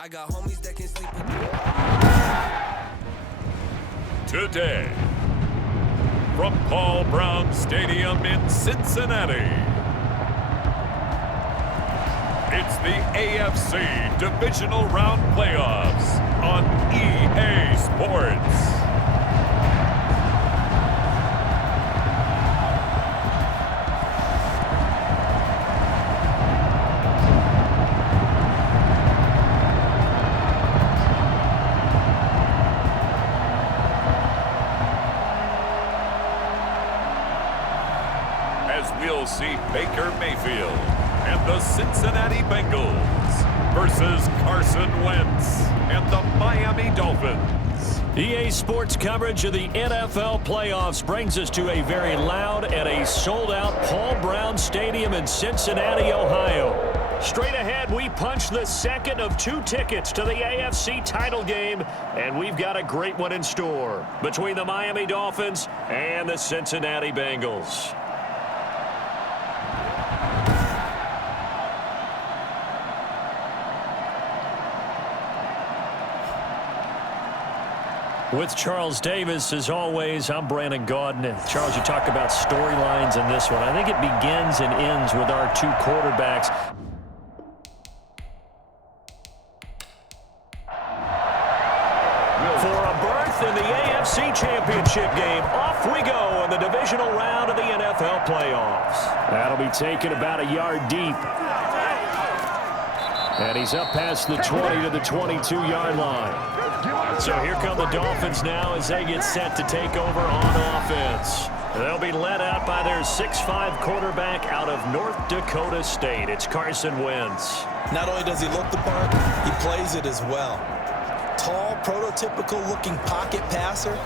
I got homies that can sleep with me. Today, from Paul Brown Stadium in Cincinnati, it's the AFC Divisional Round Playoffs on EA Sports. As we'll see Baker Mayfield and the Cincinnati Bengals versus Carson Wentz and the Miami Dolphins. EA Sports coverage of the NFL playoffs brings us to a very loud and a sold-out Paul Brown Stadium in Cincinnati, Ohio. Straight ahead, we punch the second of two tickets to the AFC title game, and we've got a great one in store between the Miami Dolphins and the Cincinnati Bengals. With Charles Davis, as always, I'm Brandon Gaudin. And Charles, you talk about storylines in this one. I think it begins and ends with our two quarterbacks. For a berth in the AFC Championship game, off we go in the divisional round of the NFL playoffs. That'll be taken about a yard deep. And he's up past the 20 to the 22-yard line. So here come the Dolphins now as they get set to take over on offense. They'll be led out by their 6'5" quarterback out of North Dakota State. It's Carson Wentz. Not only does he look the part, he plays it as well. Tall, prototypical-looking pocket passer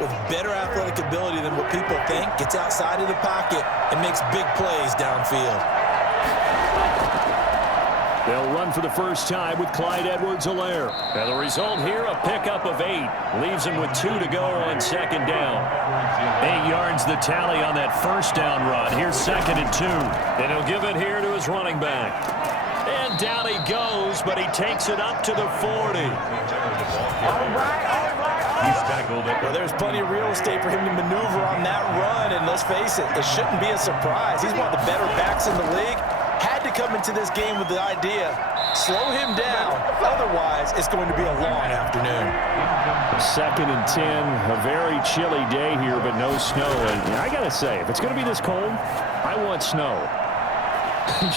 with better athletic ability than what people think. Gets outside of the pocket and makes big plays downfield. They'll run for the first time with Clyde Edwards-Helaire. And the result here, a pickup of 8. Leaves him with 2 to go on second down. 8 yards the tally on that first down run. Here's 2nd and 2. And he'll give it here to his running back. And down he goes, but he takes it up to the 40. He's tackled it. Well, there's plenty of real estate for him to maneuver on that run, and let's face it, it shouldn't be a surprise. He's one of the better backs in the league. Had to come into this game with the idea, slow him down, otherwise it's going to be a long afternoon. 2nd and 10, a very chilly day here, but no snow. And I got to say, if it's going to be this cold, I want snow.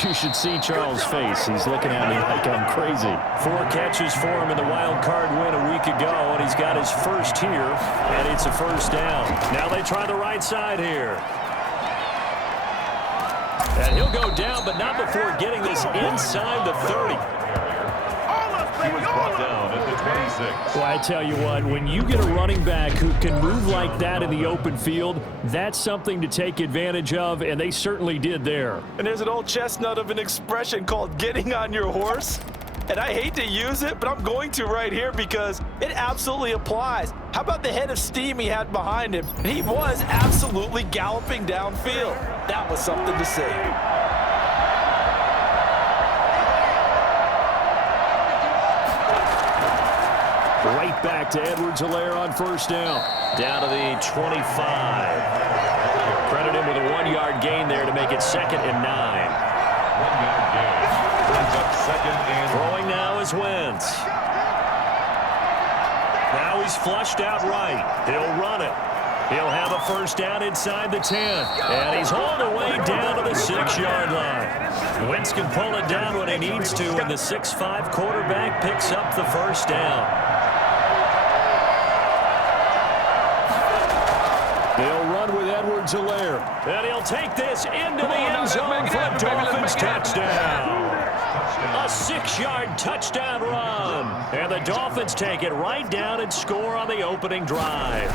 You should see Charles' face. He's looking at me like I'm crazy. 4 catches for him in the wild card win a week ago, and he's got his first here, and it's a first down. Now they try the right side here. And he'll go down, but not before getting this inside the 30. He was brought down at the 26. Well, I tell you what, when you get a running back who can move like that in the open field, that's something to take advantage of, and they certainly did there. And there's an old chestnut of an expression called getting on your horse. And I hate to use it, but I'm going to right here because it absolutely applies. How about the head of steam he had behind him? And he was absolutely galloping downfield. That was something to see. Right back to Edwards-Helaire on first down. Down to the 25. Credit him with a 1-yard gain there to make it 2nd and 9. 1-yard gain. Brings up 2nd and... Throwing now is Wentz. Now he's flushed out right. He'll run it. He'll have a first down inside the 10. And he's hauled away down to the 6-yard line. Wentz can pull it down when he needs to, and the 6'5" quarterback picks up the first down. They'll run with Edwards-Helaire. And he'll take this into the end zone for a Dolphins touchdown. A 6-yard touchdown run. And the Dolphins take it right down and score on the opening drive.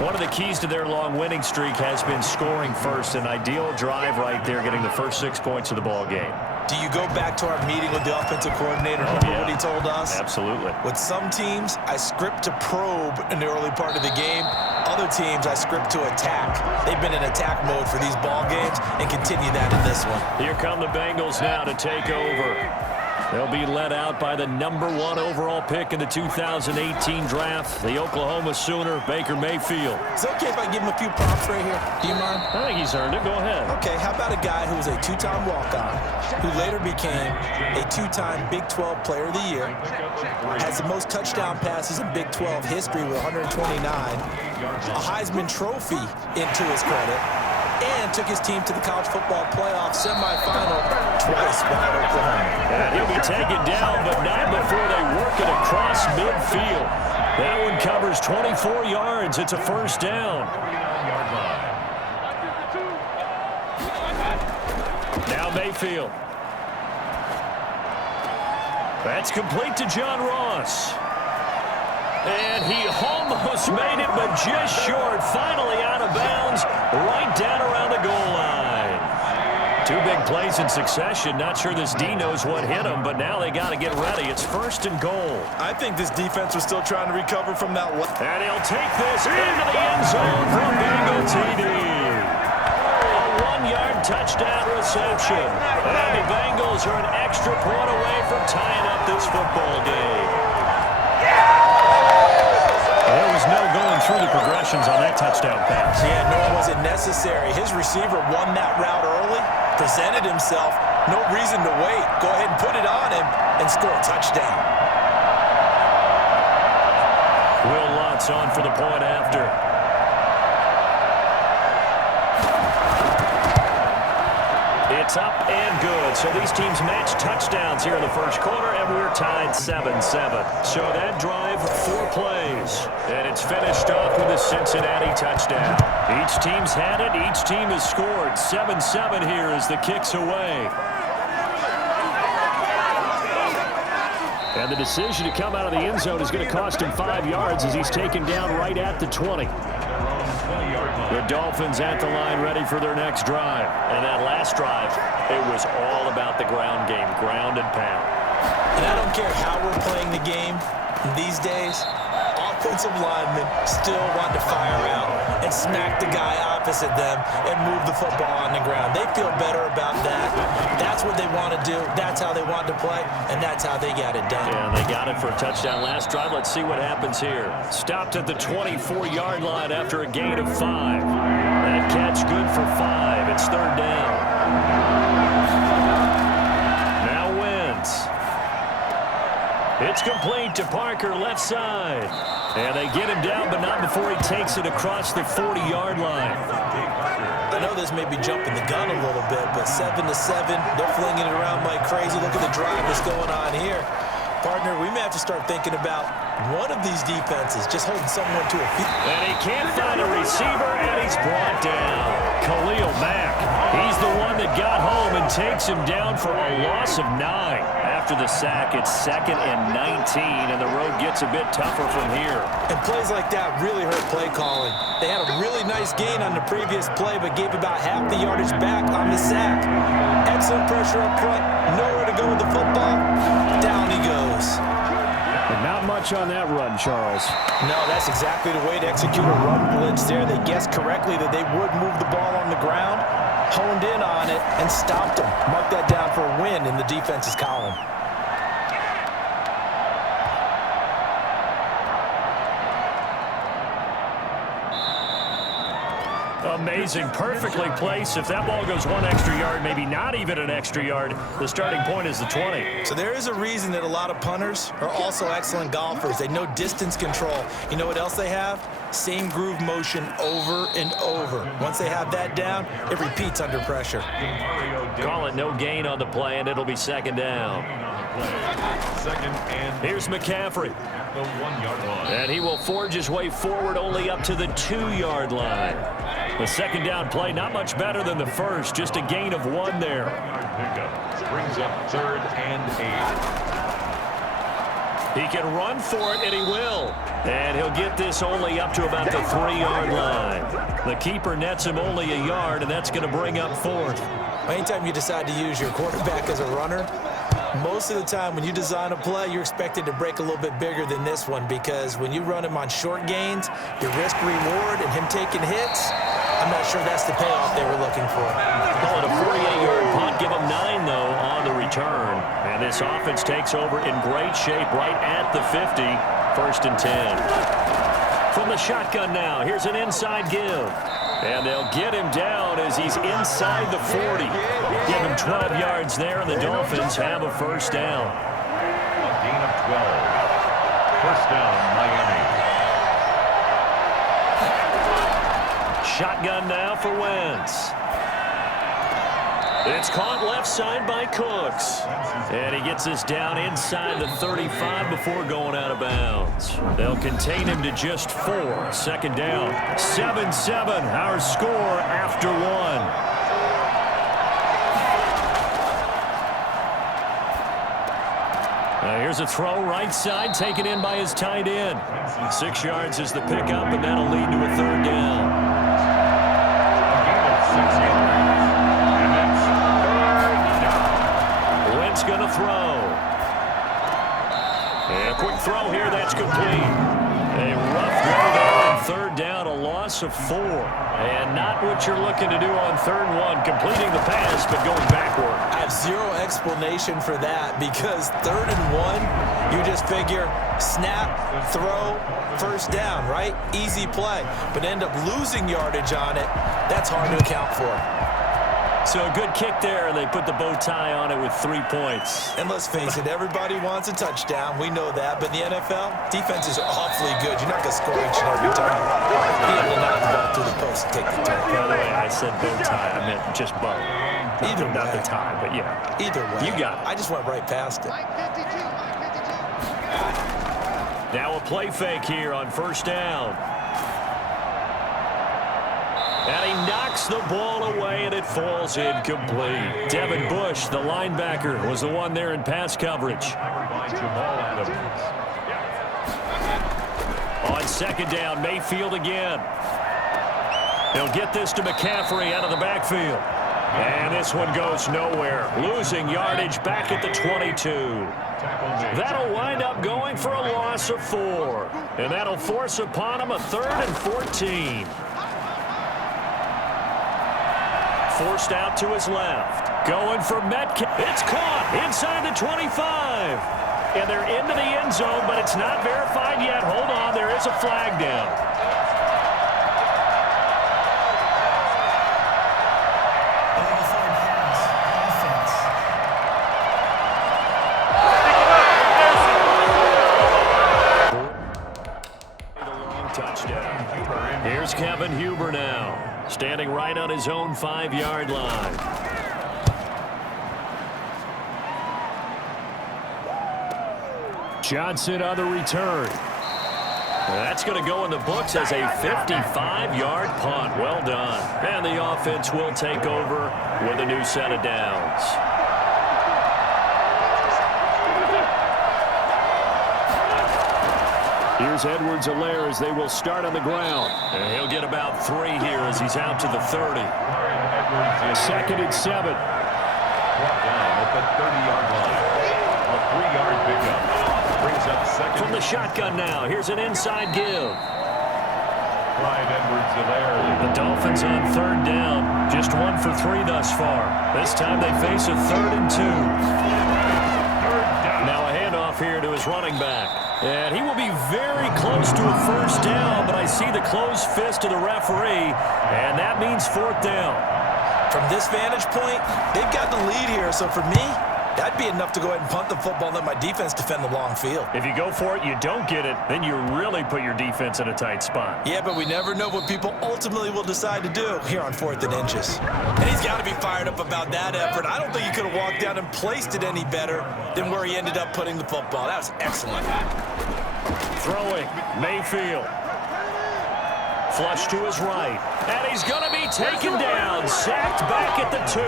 One of the keys to their long winning streak has been scoring first. An ideal drive right there, getting the first 6 points of the ball game. Do you go back to our meeting with the offensive coordinator? Remember what he told us? Absolutely. With some teams, I script to probe in the early part of the game. Other teams, I script to attack. They've been in attack mode for these ball games and continue that in this one. Here come the Bengals now to take over. They'll be led out by the #1 overall pick in the 2018 draft, the Oklahoma Sooner, Baker Mayfield. Is it okay if I give him a few props right here? Do you mind? I think he's earned it. Go ahead. Okay, how about a guy who was a two-time walk-on, who later became a two-time Big 12 Player of the Year, has the most touchdown passes in Big 12 history with 129, a Heisman Trophy into his credit, and took his team to the college football playoff semifinal twice while at Oklahoma. And he'll be taken down, but not before they work it across midfield. That one covers 24 yards. It's a first down. Now Mayfield. That's complete to John Ross. And he almost made it, but just short. Finally out of bounds, right down around the goal line. Two big plays in succession. Not sure this D knows what hit him, but now they got to get ready. It's first and goal. I think this defense was still trying to recover from that. And he'll take this into the end zone for a Bengal TD. A 1-yard touchdown reception. And the Bengals are an extra point away from tying up this football game. There was no going through the progressions on that touchdown pass. Yeah, nor was it necessary. His receiver won that route early, presented himself. No reason to wait. Go ahead and put it on him and score a touchdown. Will Lutz on for the point after. It's up and good. So these teams match touchdowns here in the first quarter, and we're tied 7-7. So that drive, 4 plays. And it's finished off with a Cincinnati touchdown. Each team's had it. Each team has scored. 7-7 here as the kick's away. And the decision to come out of the end zone is going to cost him 5 yards as he's taken down right at the 20. The Dolphins at the line ready for their next drive. And that last drive, it was all about the ground game, ground and pound. And I don't care how we're playing the game these days, offensive linemen still want to fire out and smack the guy opposite them and move the football on the ground. They feel better about that. That's what they want to do. That's how they want to play, and that's how they got it done. Yeah, and they got it for a touchdown last drive. Let's see what happens here. Stopped at the 24-yard line after a gain of 5. That catch good for 5. It's third down. Now Wentz. It's complete to Parker, left side. And they get him down, but not before he takes it across the 40-yard line. I know this may be jumping the gun a little bit, but 7-7, they're flinging it around like crazy. Look at the drive that's going on here. Partner, we may have to start thinking about one of these defenses just holding someone to a feet. And he can't find a receiver, and he's brought down. Khalil Mack, he's the one that got home and takes him down for a loss of 9. After the sack, it's 2nd and 19, and the road gets a bit tougher from here. And plays like that really hurt play calling. They had a really nice gain on the previous play, but gave about half the yardage back on the sack. Excellent pressure up front, nowhere to go with the football. Down he goes. And not much on that run, Charles. No, that's exactly the way to execute a run blitz there. They guessed correctly that they would move the ball on the ground, honed in on it, and stopped them. Mark that down for a win in the defense's column. Amazing, perfectly placed. If that ball goes 1 extra yard, maybe not even an extra yard, the starting point is the 20. So there is a reason that a lot of punters are also excellent golfers. They know distance control. You know what else they have? Same groove motion over and over. Once they have that down, it repeats under pressure. Call it no gain on the play, and it'll be 2nd down. Here's McCaffrey. The 1-yard line. And he will forge his way forward only up to the 2-yard line. The 2nd down play, not much better than the first, just a gain of 1 there. Pickup brings up 3rd and 8. He can run for it, and he will. And he'll get this only up to about the 3-yard line. The keeper nets him only a yard, and that's going to bring up 4th. Anytime you decide to use your quarterback as a runner, most of the time when you design a play, you're expected to break a little bit bigger than this one, because when you run him on short gains, your risk reward and him taking hits, I'm not sure that's the payoff they were looking for. Call it a 48-yard punt. Give him 9, though, on the return. return. And this offense takes over in great shape right at the 50. 1st and 10. From the shotgun now, here's an inside give. And they'll get him down as he's inside the 40. Give him 12 yards there, and the Dolphins have a 1st down. A gain of 12. 1st down, Miami. Shotgun now for Wentz. It's caught left side by Cooks. And he gets this down inside the 35 before going out of bounds. They'll contain him to just 4. 2nd down. 7-7, our score after 1. Here's a throw right side, taken in by his tight end. 6 yards is the pickup, and that'll lead to a 3rd down. A gain of 6 yards. Going to throw. And a quick throw here. That's complete. A rough throw there on 3rd down. A loss of 4. And not what you're looking to do on 3rd and 1. Completing the pass, but going backward. I have zero explanation for that because 3rd and 1, you just figure snap, throw, 1st down, right? Easy play. But end up losing yardage on it. That's hard to account for. So a good kick there, and they put the bow tie on it with 3 points. And let's face it, everybody wants a touchdown. We know that. But in the NFL, defenses are awfully good. You're not going to score each and every time. Be able to knock the ball through the post and take the turn. By the way, I said bow tie. I meant just bow. Either way. Not the tie, but yeah. Either way. You got it. I just went right past it. Now a play fake here on 1st down. And he knocks the ball away, and it falls incomplete. Devin Bush, the linebacker, was the one there in pass coverage. On 2nd down, Mayfield again. They'll get this to McCaffrey out of the backfield. And this one goes nowhere. Losing yardage back at the 22. That'll wind up going for a loss of 4. And that'll force upon him a 3rd and 14. Forced out to his left. Going for Metcalf. It's caught inside the 25. And they're into the end zone, but it's not verified yet. Hold on, there is a flag down. Touchdown. Here's Kevin Huber now. Standing right on his own 5-yard line. Johnson on the return. That's going to go in the books as a 55-yard punt. Well done. And the offense will take over with a new set of downs. Here's Edwards-Helaire as they will start on the ground. And he'll get about 3 here as he's out to the 30. 2nd and 7. Brought down at the 30-yard line. A 3-yard pickup. Brings up 2nd. From the shotgun now, here's an inside give. Clyde Edwards-Helaire. The Dolphins on 3rd down. Just 1 for 3 thus far. This time they face a 3rd and 2. 3rd down. Now a handoff here to his running back. And he will be very close to a 1st down, but I see the closed fist of the referee, and that means 4th down. From this vantage point, they've got the lead here, so for me, that'd be enough to go ahead and punt the football and let my defense defend the long field. If you go for it, you don't get it, then you really put your defense in a tight spot. Yeah, but we never know what people ultimately will decide to do here on 4th and inches. And he's got to be fired up about that effort. I don't think he could have walked down and placed it any better than where he ended up putting the football. That was excellent. Throwing, Mayfield. Flush to his right. And he's going to be taken down. Sacked back at the 2.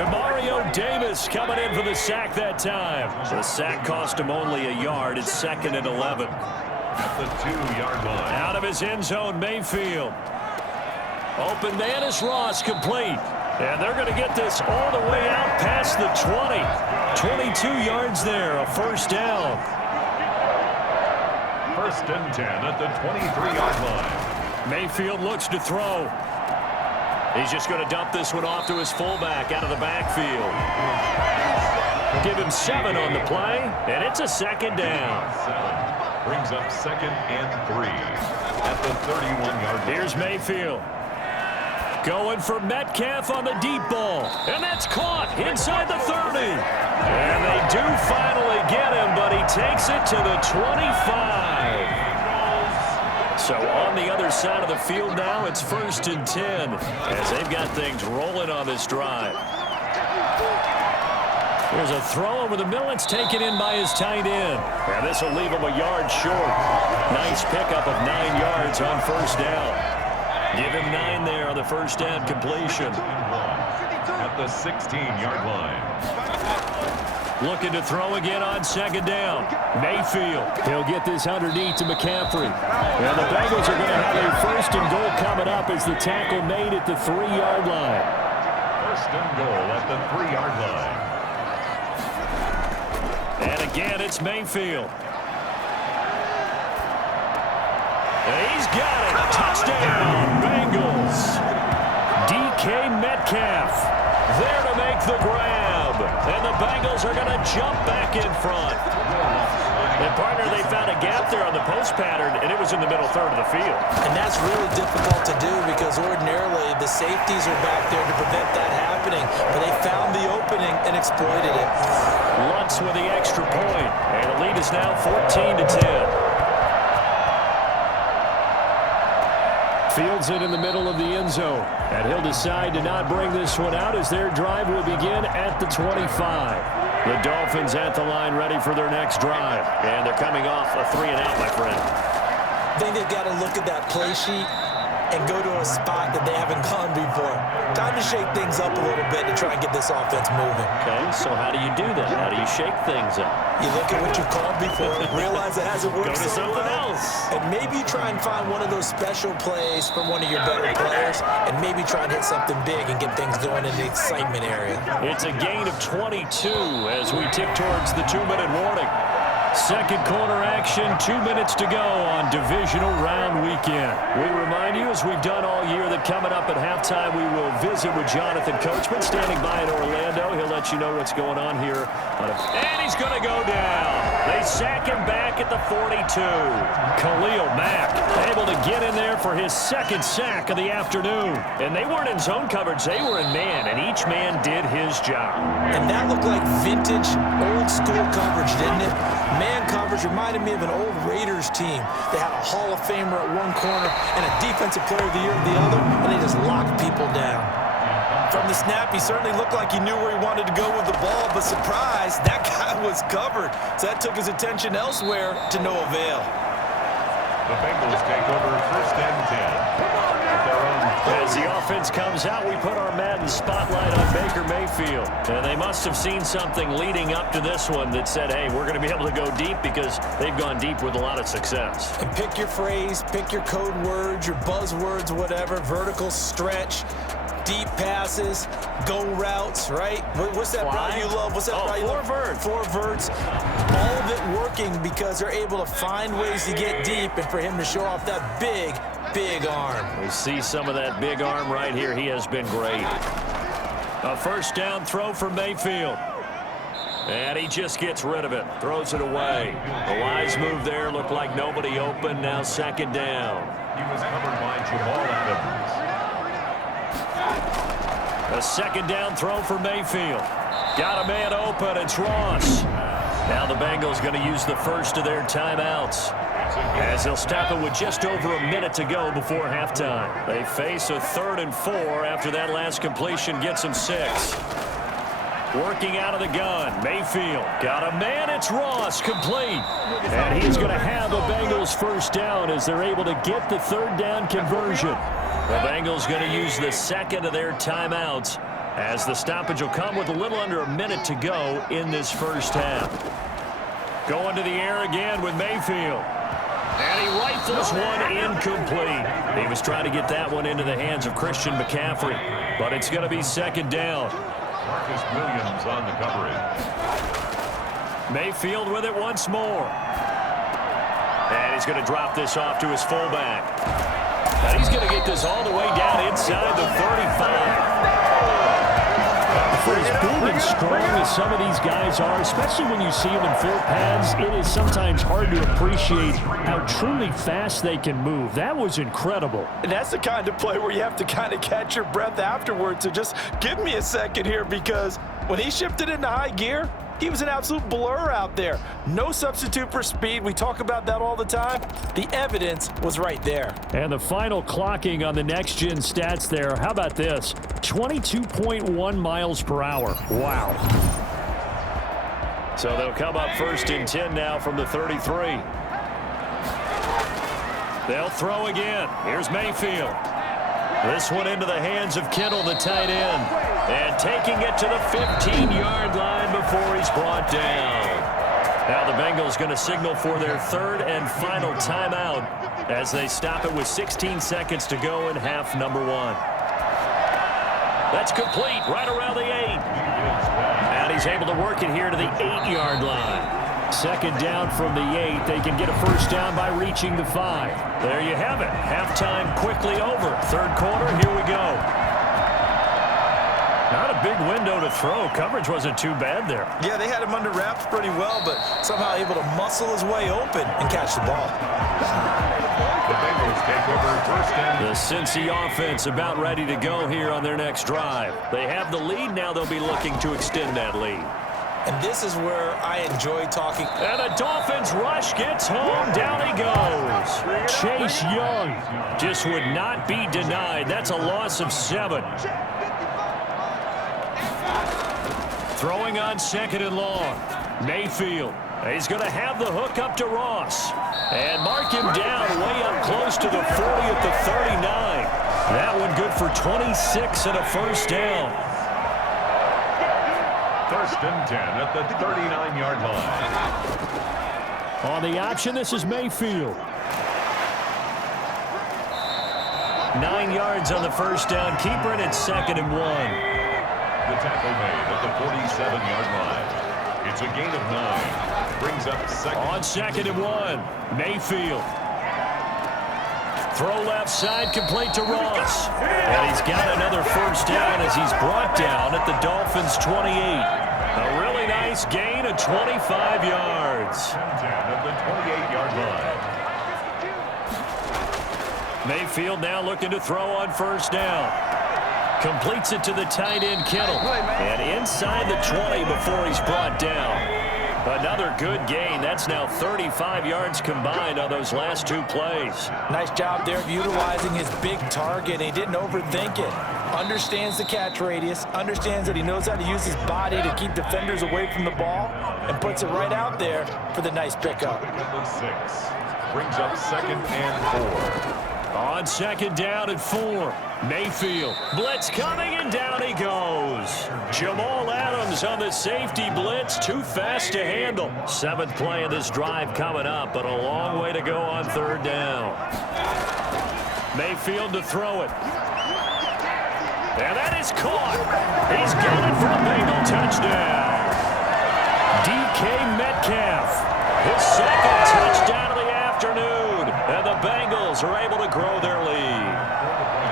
Demario Davis coming in for the sack that time. The sack cost him only a yard. It's 2nd and 11. At the 2-yard line. Out of his end zone, Mayfield. Open man is Ross, complete. And they're going to get this all the way out past the 20. 22 yards there, a 1st down. 1st and 10 at the 23-yard line. Mayfield looks to throw. He's just going to dump this one off to his fullback out of the backfield. Give him 7 on the play, and it's a second down. Brings up 2nd and 3 at the 31-yard line. Here's Mayfield. Going for Metcalf on the deep ball. And that's caught inside the 30. And they do finally get him, but he takes it to the 25. So on the other side of the field now, it's 1st and 10 as they've got things rolling on this drive. Here's a throw over the middle. It's taken in by his tight end. And this will leave him a yard short. Nice pickup of 9 yards on 1st down. Give him 9 there on the 1st down completion. At the 16-yard line. Looking to throw again on 2nd down. Mayfield. He'll get this underneath to McCaffrey. And the Bengals are going to have a 1st and goal coming up as the tackle made at the 3-yard line. 1st and goal at the 3-yard line. And again, it's Mayfield. And he's got it. Touchdown, Bengals. DK Metcalf there to make the grab. And the Bengals are going to jump back in front. And, partner, they found a gap there on the post pattern, and it was in the middle third of the field. And that's really difficult to do because ordinarily the safeties are back there to prevent that happening. But they found the opening and exploited it. Lutz with the extra point. And the lead is now 14-10. Fields it in the middle of the end zone. And he'll decide to not bring this one out as their drive will begin at the 25. The Dolphins at the line ready for their next drive. And they're coming off a 3-and-out, my friend. I think they've got to look at that play sheet and go to a spot that they haven't gone before. Time to shake things up a little bit to try and get this offense moving. Okay, so how do you do that? How do you shake things up? You look at what you've called before, realize it hasn't worked Go to so something well, else. and maybe try and find one of those special plays from one of your better players, and maybe try and hit something big and get things going in the excitement area. It's a gain of 22 as we tick towards the 2-minute warning. Second quarter action, 2 minutes to go on divisional round weekend. We remind you, as we've done all year, that coming up at halftime, we will visit with Jonathan Coachman standing by in Orlando. He'll let you know what's going on here. And he's going to go down. They sack him back at the 42. Khalil Mack able to get in there for his 2nd sack of the afternoon. And they weren't in zone coverage. They were in man, and each man did his job. And that looked like vintage, old-school coverage, didn't it? Man coverage reminded me of an old Raiders team. They had a Hall of Famer at one corner and a Defensive Player of the Year at the other, and they just locked people down. From the snap, he certainly looked like he knew where he wanted to go with the ball, but surprise, that guy was covered. So that took his attention elsewhere to no avail. The Bengals take over 1st and 10. At their own. As the offense comes out, we put our Madden spotlight on Baker Mayfield. And they must have seen something leading up to this one that said, hey, we're going to be able to go deep because they've gone deep with a lot of success. And pick your phrase, pick your code words, your buzzwords, whatever, vertical stretch, deep passes, go routes, right? What's that route you love? What's that route you love? Four verts. All of it working because they're able to find ways to get deep and for him to show off that big arm. We see some of that big arm right here. He has been great. A 1st down throw for Mayfield. And he just gets rid of it. Throws it away. A wise move there. Looked like nobody open. Now 2nd down. He was covered by Jamal Adams. A 2nd down throw for Mayfield. Got a man open. It's Ross. Now the Bengals going to use the first of their timeouts as they'll stop it with just over a minute to go before halftime. They face a 3rd and 4 after that last completion gets them 6. Working out of the gun, Mayfield. Got a man, it's Ross, complete. And he's going to have a Bengals 1st down as they're able to get the 3rd down conversion. The Bengals going to use the 2nd of their timeouts as the stoppage will come with a little under a minute to go in this 1st half. Going to the air again with Mayfield. And he rifles one incomplete. He was trying to get that one into the hands of Christian McCaffrey. But it's going to be 2nd down. Marcus Williams on the coverage. Mayfield with it once more. And he's going to drop this off to his fullback. And he's going to get this all the way down inside the 35. For as big and strong as some of these guys are, especially when you see them in full pads, it is sometimes hard to appreciate how truly fast they can move. That was incredible. And that's the kind of play where you have to kind of catch your breath afterwards. So just give me a second here, because when he shifted into high gear, he was an absolute blur out there. No substitute for speed. We talk about that all the time. The evidence was right there. And the final clocking on the next-gen stats there. How about this? 22.1 miles per hour. Wow. So they'll come up 1st and 10 now from the 33. They'll throw again. Here's Mayfield. This one into the hands of Kittle, the tight end. And taking it to the 15-yard line before he's brought down. Now the Bengals going to signal for their 3rd and final timeout as they stop it with 16 seconds to go in half number 1. That's complete right around the 8. And he's able to work it here to the 8-yard line. 2nd down from the 8. They can get a 1st down by reaching the 5. There you have it. Halftime quickly over. 3rd quarter, here we go. Not a big window to throw. Coverage wasn't too bad there. Yeah, they had him under wraps pretty well, but somehow able to muscle his way open and catch the ball. The Bengals take over 1st and... The Cincy offense about ready to go here on their next drive. They have the lead. Now they'll be looking to extend that lead. And this is where I enjoy talking. And the Dolphins rush gets home. Down he goes. Chase Young just would not be denied. That's a loss of 7. Throwing on 2nd and long. Mayfield. He's going to have the hook up to Ross. And mark him down way up close to the 40 at the 39. That one good for 26 and a 1st down. 1st and 10 at the 39-yard line. On the option, this is Mayfield. 9 yards on the 1st down. Keeper it at 2nd and 1. The tackle made at the 47-yard line. It's a gain of 9. Brings up 2nd. On 2nd and 1, Mayfield. Throw left side, complete to Ross. And he's got another 1st down as he's brought down at the Dolphins' 28. A really nice gain of 25 yards. 10 at the 28-yard line. Mayfield now looking to throw on 1st down. Completes it to the tight end, Kittle. And inside the 20 before he's brought down. Another good gain. That's now 35 yards combined on those last 2 plays. Nice job there of utilizing his big target. He didn't overthink it. Understands the catch radius. Understands that he knows how to use his body to keep defenders away from the ball. And puts it right out there for the nice pickup. Number 6 brings up 2nd and 4. On 2nd down and 4. Mayfield. Blitz coming, and down he goes. Jamal Adams on the safety blitz. Too fast to handle. 7th play of this drive coming up, but a long way to go on 3rd down. Mayfield to throw it. And that is caught. He's got it for a Bengal touchdown. DK Metcalf. His 2nd touchdown of the afternoon. And the Bengals are able to grow their lead.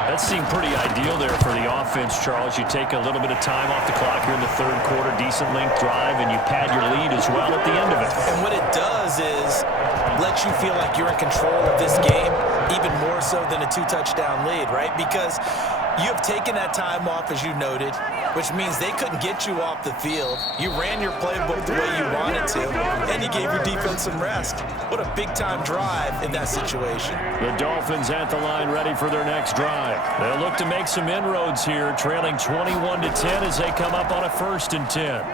That seemed pretty ideal there for the offense, Charles. You take a little bit of time off the clock here in the 3rd quarter, decent length drive, and you pad your lead as well at the end of it. And what it does is let you feel like you're in control of this game, even more so than a 2-touchdown lead, right? Because you have taken that time off, as you noted, which means they couldn't get you off the field. You ran your playbook the way you wanted to, and you gave your defense some rest. What a big-time drive in that situation. The Dolphins at the line ready for their next drive. They'll look to make some inroads here, trailing 21-10 as they come up on a 1st and 10.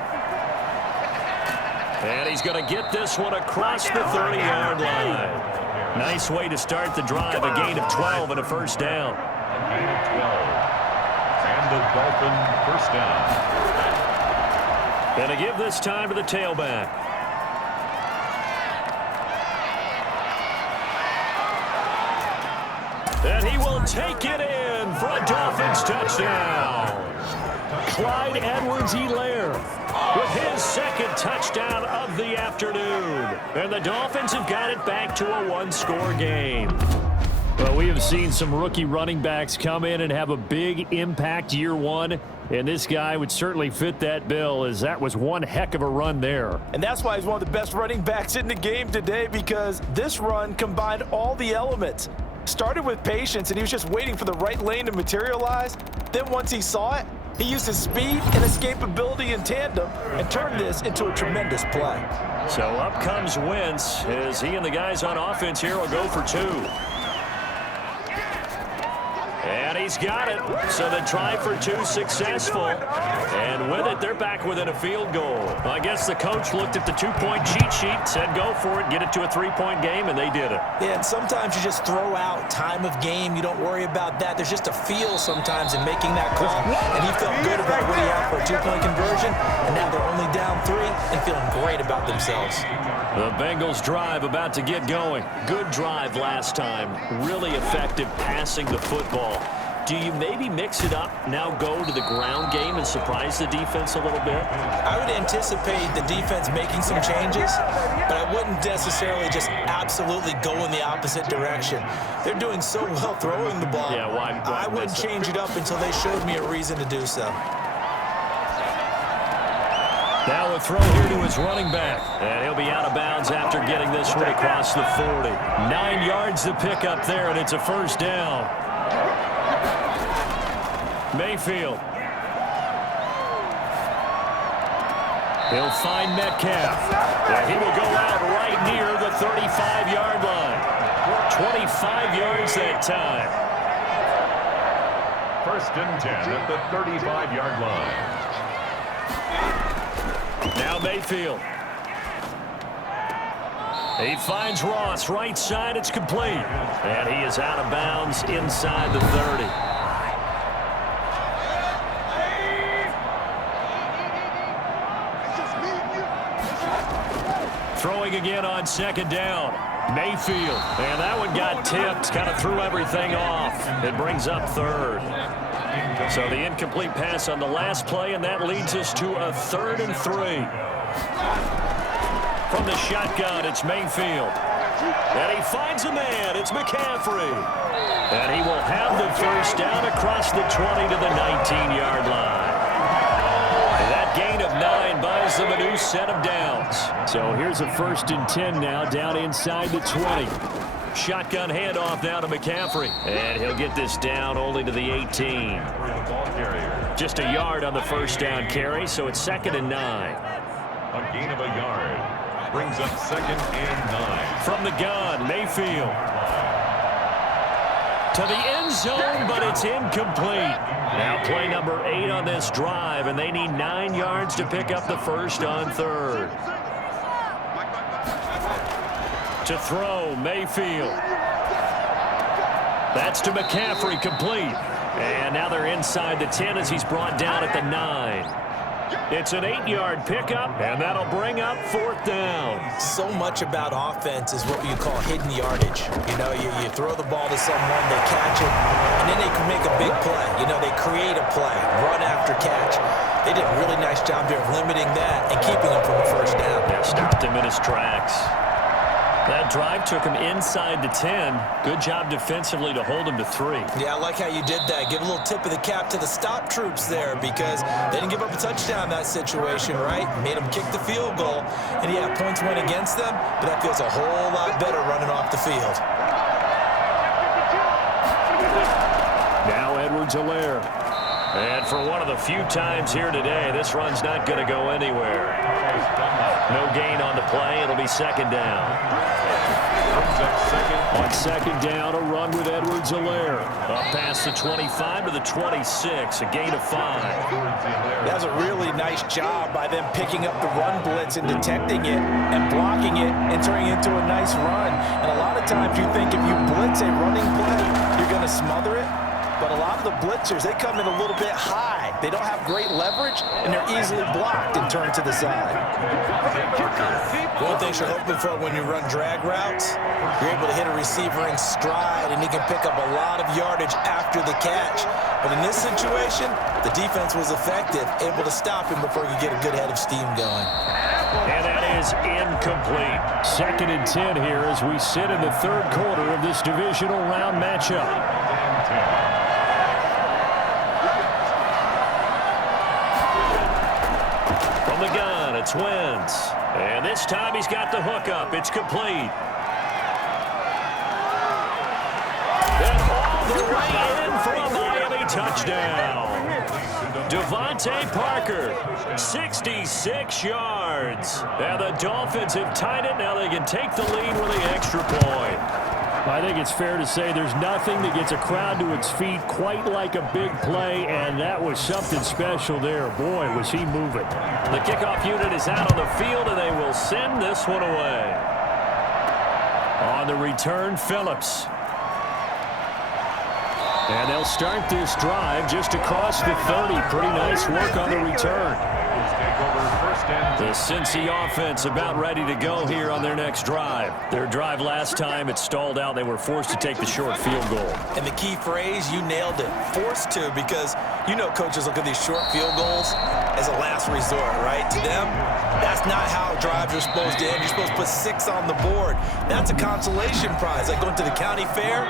And he's going to get this one across the 30-yard line. Nice way to start the drive, a gain of 12 and a 1st down. A gain of 12. And the Dolphin 1st down. And to give this time to the tailback. And he will take it in for a Dolphins touchdown. Clyde Edwards-Helaire with his 2nd touchdown of the afternoon. And the Dolphins have got it back to a 1-score game. Well, we have seen some rookie running backs come in and have a big impact year one, and this guy would certainly fit that bill, as that was one heck of a run there. And that's why he's one of the best running backs in the game today, because this run combined all the elements. Started with patience, and he was just waiting for the right lane to materialize. Then once he saw it, he used his speed and escapability in tandem and turned this into a tremendous play. So up comes Wentz as he and the guys on offense here will go for two. And he's got it. So the try for two successful. And with it, they're back within a field goal. Well, I guess the coach looked at the two-point cheat sheet, said go for it, get it to a three-point game, and they did it. Yeah, and sometimes you just throw out time of game. You don't worry about that. There's just a feel sometimes in making that call. And he felt good about what he had for a two-point conversion. And now they're only down 3 and feeling great about themselves. The Bengals drive about to get going. Good drive last time. Really effective passing the football. Do you maybe mix it up, now go to the ground game and surprise the defense a little bit? I would anticipate the defense making some changes, but I wouldn't necessarily just absolutely go in the opposite direction. They're doing so well throwing the ball. Yeah, why I wouldn't change it up until they showed me a reason to do so. Now a throw here to his running back. And he'll be out of bounds after getting this one across the 40. 9 yards to pick up there, and it's a first down. Mayfield. He'll find Metcalf. And he will go out right near the 35-yard line. 25 yards that time. First and 10 at the 35-yard line. Now Mayfield. He finds Ross, right side, it's complete. And he is out of bounds inside the 30. Throwing again on second down. Mayfield. And that one got tipped, kind of threw everything off. It brings up third. So the incomplete pass on the last play, and that leads us to a 3rd and 3. From the shotgun, it's Mayfield. And he finds a man. It's McCaffrey. And he will have the first down across the 20 to the 19-yard line. And that gain of 9 buys them a new set of downs. So here's a 1st and 10 now, down inside the 20. Shotgun handoff now to McCaffrey. And he'll get this down only to the 18. Just a yard on the first down carry, so it's 2nd and 9. A gain of a yard brings up 2nd and 9. From the gun, Mayfield. To the end zone, but it's incomplete. Now play number 8 on this drive, and they need 9 yards to pick up the first on 3rd. To throw, Mayfield. That's to McCaffrey, complete. And now they're inside the 10 as he's brought down at the 9. It's an 8-yard pickup, and that'll bring up 4th down. So much about offense is what you call hidden yardage. You know, you throw the ball to someone, they catch it, and then they can make a big play. You know, they create a play, run after catch. They did a really nice job there of limiting that and keeping him from the first down. Yeah, stopped him in his tracks. That drive took him inside the 10. Good job defensively to hold him to 3. Yeah, I like how you did that. Give a little tip of the cap to the stop troops there, because they didn't give up a touchdown in that situation, right? Made them kick the field goal. And yeah, points went against them, but that feels a whole lot better running off the field. Now Edwards-Helaire. And for one of the few times here today, this run's not going to go anywhere. No gain on the play. It'll be 2nd down. On 2nd down, a run with Edwards-Helaire. Up past the 25 to the 26, a gain of 5. That was a really nice job by them picking up the run blitz and detecting it and blocking it and turning it into a nice run. And a lot of times you think if you blitz a running play, you're going to smother it. But a lot of the blitzers, they come in a little bit high. They don't have great leverage, and they're easily blocked and turned to the side. One thing you're hoping for when you run drag routes, you're able to hit a receiver in stride, and he can pick up a lot of yardage after the catch. But in this situation, the defense was effective, able to stop him before he could get a good head of steam going. And that is incomplete. 2nd and 10 here as we sit in the 3rd quarter of this divisional round matchup. From the gun, it's Wentz. And this time he's got the hookup. It's complete. And all the way in for a Miami touchdown. Devontae Parker, 66 yards. And the Dolphins have tied it. Now they can take the lead with the extra point. I think it's fair to say there's nothing that gets a crowd to its feet quite like a big play, and that was something special there. Boy, was he moving. The kickoff unit is out on the field, and they will send this one away. On the return, Phillips. And they'll start this drive just across the 30. Pretty nice work on the return. The Cincy offense about ready to go here on their next drive. Their drive last time, it stalled out. They were forced to take the short field goal. And the key phrase, you nailed it, forced to, because you know coaches look at these short field goals as a last resort, right? To them, that's not how drives are supposed to end. You're supposed to put 6 on the board. That's a consolation prize. Like going to the county fair,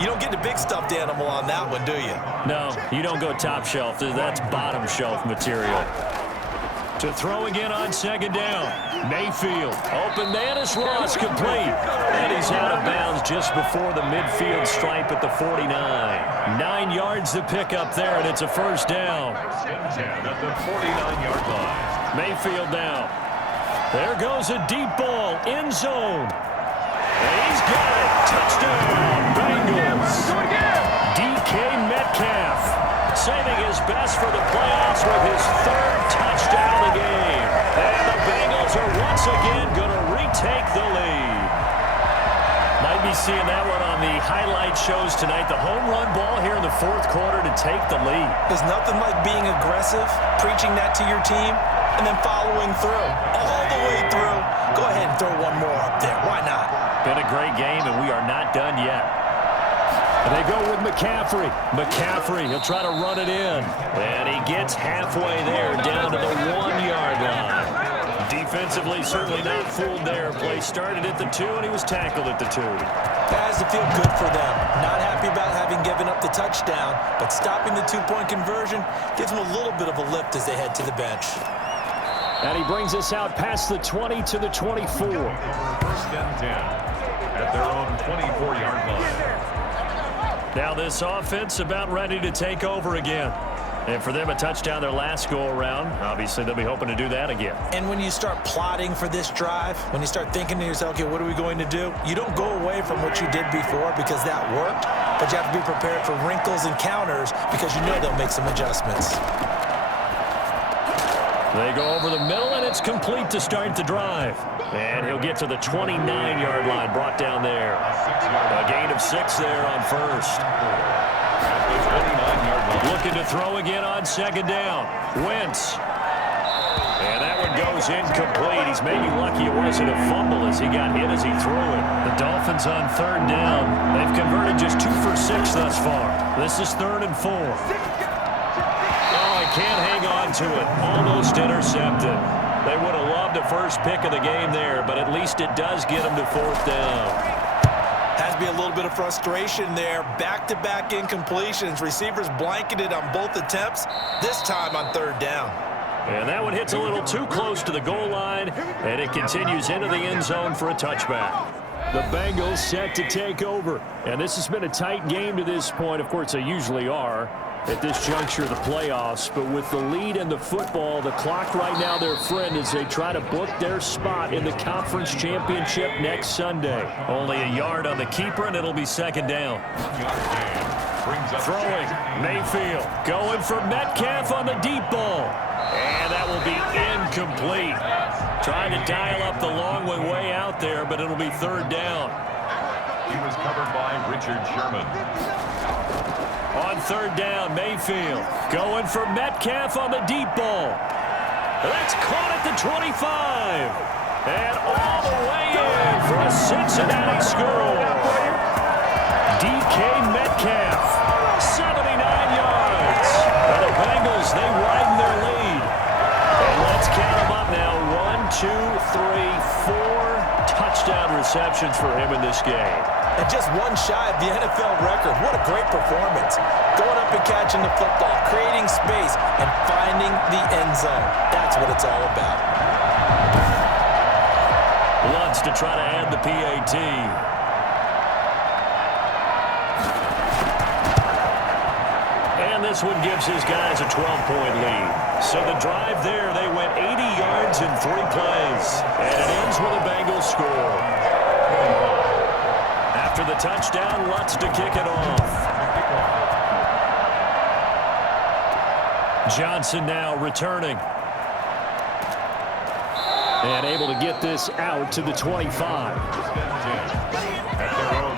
you don't get the big stuffed animal on that one, do you? No, you don't go top shelf. That's bottom shelf material. To throw again on 2nd down. Mayfield. Open man is Ross, complete. And he's out of bounds just before the midfield stripe at the 49. 9 yards to pick up there, and it's a 1st down. At the 49-yard line. Mayfield now. There goes a deep ball, end zone. And he's got it. Touchdown, Bengals. DK Metcalf saving his best for the playoffs with his 3rd touchdown of the game. And the Bengals are once again going to retake the lead. Might be seeing that one on the highlight shows tonight. The home run ball here in the 4th quarter to take the lead. There's nothing like being aggressive, preaching that to your team, and then following through. All the way through. Go ahead and throw one more up there. Why not? Been a great game, and we are not done yet. And they go with McCaffrey. McCaffrey, he'll try to run it in. And he gets halfway there, down to the 1-yard line. Defensively, certainly not fooled there. Play started at the 2, and he was tackled at the 2. That has to feel good for them. Not happy about having given up the touchdown, but stopping the 2-point conversion gives them a little bit of a lift as they head to the bench. And he brings us out past the 20 to the 24. 1st and 10 at their own 24-yard line. Now this offense about ready to take over again. And for them, a touchdown their last go-around. Obviously, they'll be hoping to do that again. And when you start plotting for this drive, when you start thinking to yourself, okay, what are we going to do? You don't go away from what you did before because that worked, but you have to be prepared for wrinkles and counters because you know they'll make some adjustments. They go over the middle, and it's complete to start the drive. And he'll get to the 29-yard line, brought down there. A gain of 6 there on 1st. Looking to throw again on 2nd down. Wentz. And that one goes incomplete. He's maybe lucky it wasn't a fumble as he got hit as he threw it. The Dolphins on 3rd down. They've converted just 2 for 6 thus far. This is 3rd and 4. Can't hang on to it. Almost intercepted. They would have loved a first pick of the game there, but at least it does get them to 4th down. Has to be a little bit of frustration there. Back-to-back incompletions. Receivers blanketed on both attempts, this time on 3rd down. And that one hits a little too close to the goal line, and it continues into the end zone for a touchback. The Bengals set to take over, and this has been a tight game to this point. Of course, they usually are at this juncture of the playoffs, but with the lead in the football, the clock right now their friend as they try to book their spot in the conference championship next Sunday. Only a yard on the keeper, and it'll be 2nd down. Throwing, Mayfield going for Metcalf on the deep ball, and that will be incomplete. Trying to dial up the long way out there, but it'll be 3rd down. He was covered by Richard Sherman. On 3rd down, Mayfield going for Metcalf on the deep ball. That's caught at the 25. And all the way in for a Cincinnati score. DK Metcalf, 79 yards. And the Bengals, they widen their lead. And let's count them up now. 1, 2, touchdown receptions for him in this game. And just one shy of the NFL record. What a great performance. Going up and catching the football, creating space, and finding the end zone. That's what it's all about. Wants to try to add the PAT. And this one gives his guys a 12-point lead. So the drive there, they went 80 yards in 3 plays. And it ends with a Bengals score. After the touchdown, Lutz to kick it off. Johnson now returning. And able to get this out to the 25. At their own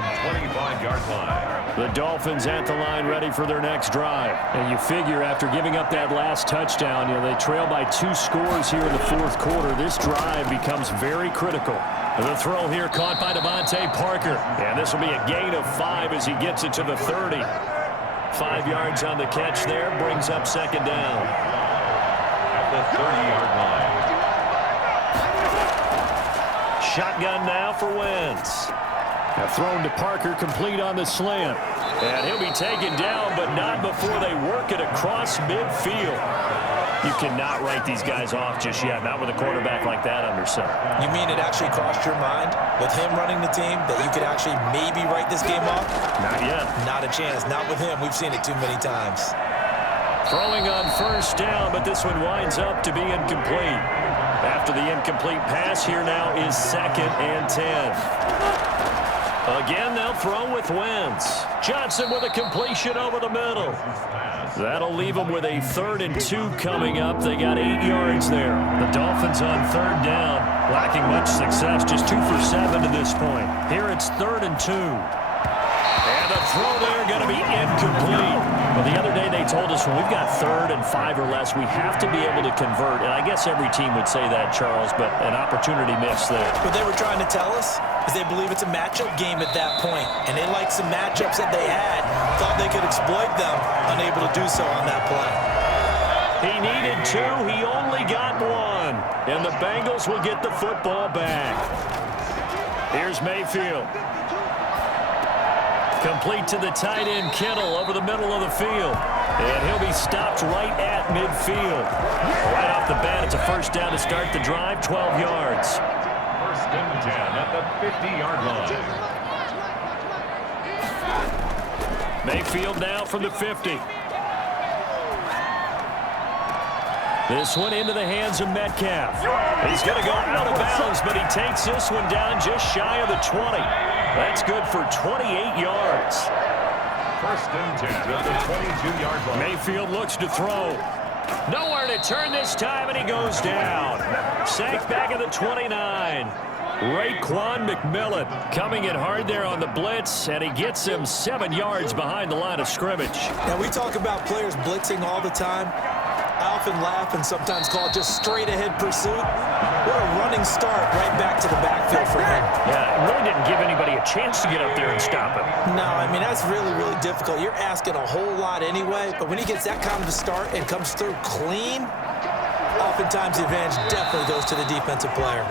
25-yard line. The Dolphins at the line ready for their next drive. And you figure after giving up that last touchdown, they trail by 2 scores here in the 4th quarter. This drive becomes very critical. The throw here caught by Devontae Parker. And this will be a gain of 5 as he gets it to the 30. 5 yards on the catch there, brings up 2nd down. At the 30-yard line. Shotgun now for Wentz. Now thrown to Parker, complete on the slant. And he'll be taken down, but not before they work it across midfield. You cannot write these guys off just yet, not with a quarterback like that under center. You mean it actually crossed your mind with him running the team that you could actually maybe write this game off? Not yet. Not a chance. Not with him. We've seen it too many times. Throwing on 1st down, but this one winds up to be incomplete. After the incomplete pass, here now is 2nd and 10. Again, they'll throw with Wentz. Johnson with a completion over the middle. That'll leave them with a 3rd and 2 coming up. They got 8 yards there. The Dolphins on 3rd down, lacking much success, just 2 for 7 to this point. Here it's 3rd and 2. And the throw there going to be incomplete. Well, the other day they told us when we've got 3rd and 5 or less, we have to be able to convert. And I guess every team would say that, Charles, but an opportunity missed there. What they were trying to tell us is they believe it's a matchup game at that point. And they liked some matchups that they had, thought they could exploit them, unable to do so on that play. He needed 2. He only got 1. And the Bengals will get the football back. Here's Mayfield. Complete to the tight end, Kittle, over the middle of the field. And he'll be stopped right at midfield. Right off the bat, it's a 1st down to start the drive, 12 yards. 1st and 10 at the 50-yard line. Mayfield now from the 50. This one into the hands of Metcalf. He's going to go out of bounds, but he takes this one down just shy of the 20. That's good for 28 yards. 1st and 10 at the 22-yard line. Mayfield looks to throw. Nowhere to turn this time, and he goes down. Sacked back at the 29. Raekwon McMillan coming in hard there on the blitz, and he gets him 7 yards behind the line of scrimmage. Now, we talk about players blitzing all the time. I often laugh and sometimes call it just straight-ahead pursuit. What a running start right back to the backfield for him. Yeah, it really didn't give anybody a chance to get up there and stop him. No, I mean, that's really, really difficult. You're asking a whole lot anyway, but when he gets that kind of a start and comes through clean, oftentimes the advantage definitely goes to the defensive player.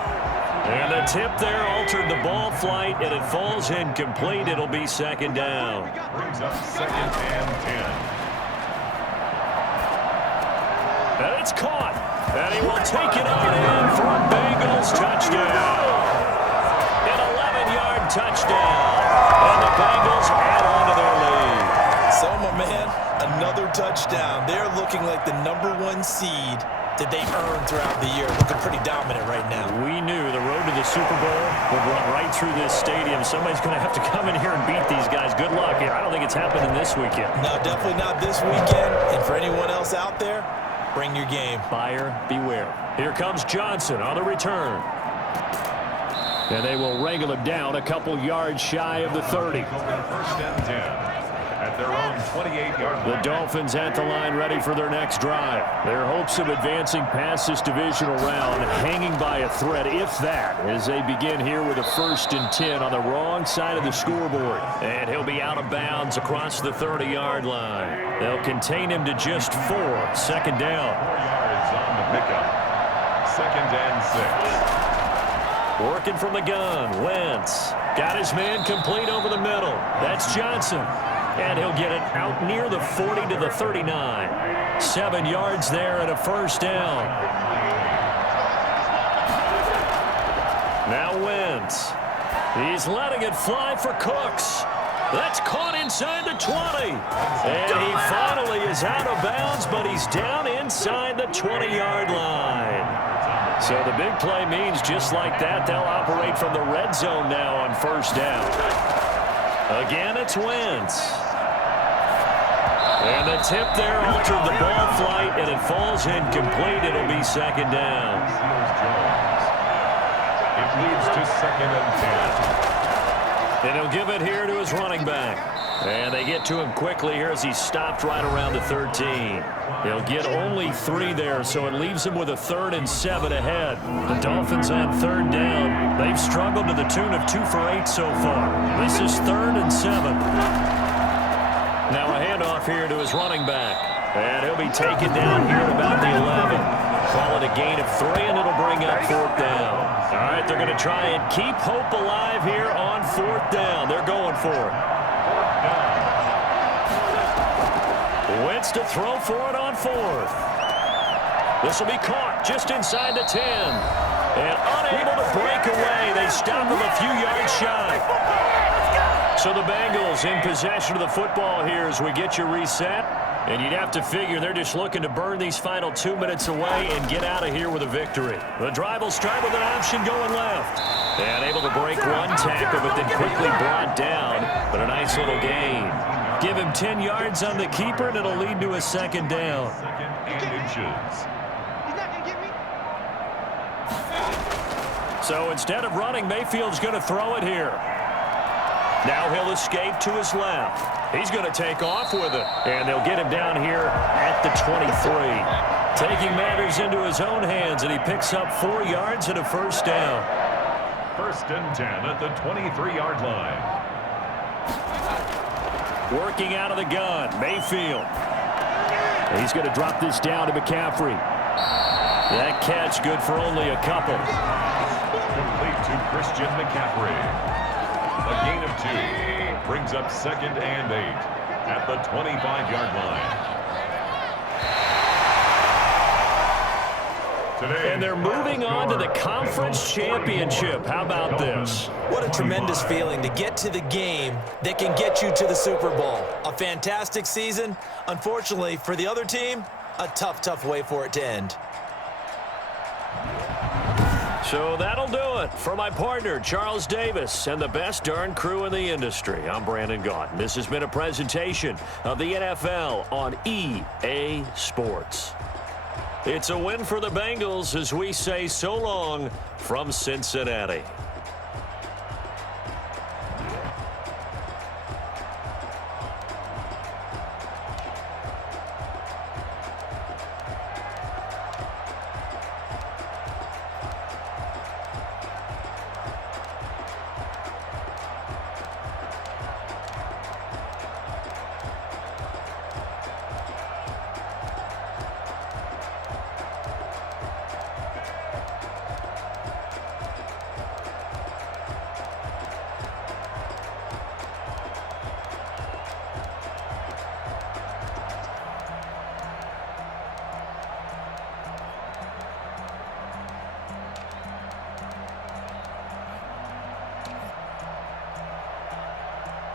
And the tip there altered the ball flight, and it falls incomplete. It'll be 2nd down. Brings up 2nd and 10. And it's caught. And he will take it on in for a Bengals touchdown. An 11-yard touchdown. And the Bengals add on to their lead. So, my man, another touchdown. They're looking like the #1 seed that they earned throughout the year. Looking pretty dominant right now. We knew the road to the Super Bowl would run right through this stadium. Somebody's going to have to come in here and beat these guys. Good luck. I don't think it's happening this weekend. No, definitely not this weekend. And for anyone else out there, bring your game. Buyer beware. Here comes Johnson on the return. And they will wrangle him down a couple yards shy of the 30. 1st and 10 at their own 28-yard line. The Dolphins at the line ready for their next drive. Their hopes of advancing past this divisional round hanging by a thread, if that, as they begin here with a 1st and 10 on the wrong side of the scoreboard. And he'll be out of bounds across the 30-yard line. They'll contain him to just 4. 2nd down. 4 yards on the pickup. 2nd and 6. Working from the gun, Wentz. Got his man complete over the middle. That's Johnson. And he'll get it out near the 40 to the 39. 7 yards there and a first down. Now Wentz. He's letting it fly for Cooks. That's caught inside the 20. And he finally is out of bounds, but he's down inside the 20-yard line. So the big play means just like that, they'll operate from the red zone now on first down. Again, it's Wentz. And the tip there altered the ball flight, and it falls incomplete. It'll be second down. It leads to 2nd and 10. And he'll give it here to his running back. And they get to him quickly here as he stopped right around the 13. He'll get only 3 there, so it leaves him with a 3rd and 7 ahead. The Dolphins on 3rd down. They've struggled to the tune of 2 for 8 so far. This is 3rd and 7. Now a handoff here to his running back. And he'll be taken down here at about the 11. Call it a gain of 3, and it'll bring up 4th down. All right, they're going to try and keep hope alive here on 4th down. They're going for it. Wentz to throw for it on 4th. This will be caught just inside the 10. And unable to break away. They stop him a few yards shy. So the Bengals in possession of the football here as we get you reset. And you'd have to figure they're just looking to burn these final 2 minutes away and get out of here with a victory. The drive will start with an option going left. And able to break one tackle, but then quickly brought down. But a nice little gain. Give him 10 yards on the keeper, and it'll lead to a second down. 2nd and inches. So instead of running, Mayfield's going to throw it here. Now he'll escape to his left. He's going to take off with it. And they'll get him down here at the 23. Taking matters into his own hands, and he picks up 4 yards and a first down. 1st and 10 at the 23-yard line. Working out of the gun, Mayfield. He's going to drop this down to McCaffrey. That catch good for only a couple. Complete to Christian McCaffrey. A gain of 2 brings up 2nd and 8 at the 25-yard line. And they're moving on to the conference championship. How about this? What a tremendous feeling to get to the game that can get you to the Super Bowl. A fantastic season. Unfortunately, for the other team, a tough way for it to end. So that'll do it for my partner, Charles Davis, and the best darn crew in the industry. I'm Brandon Gaudin. This has been a presentation of the NFL on EA Sports. It's a win for the Bengals as we say so long from Cincinnati.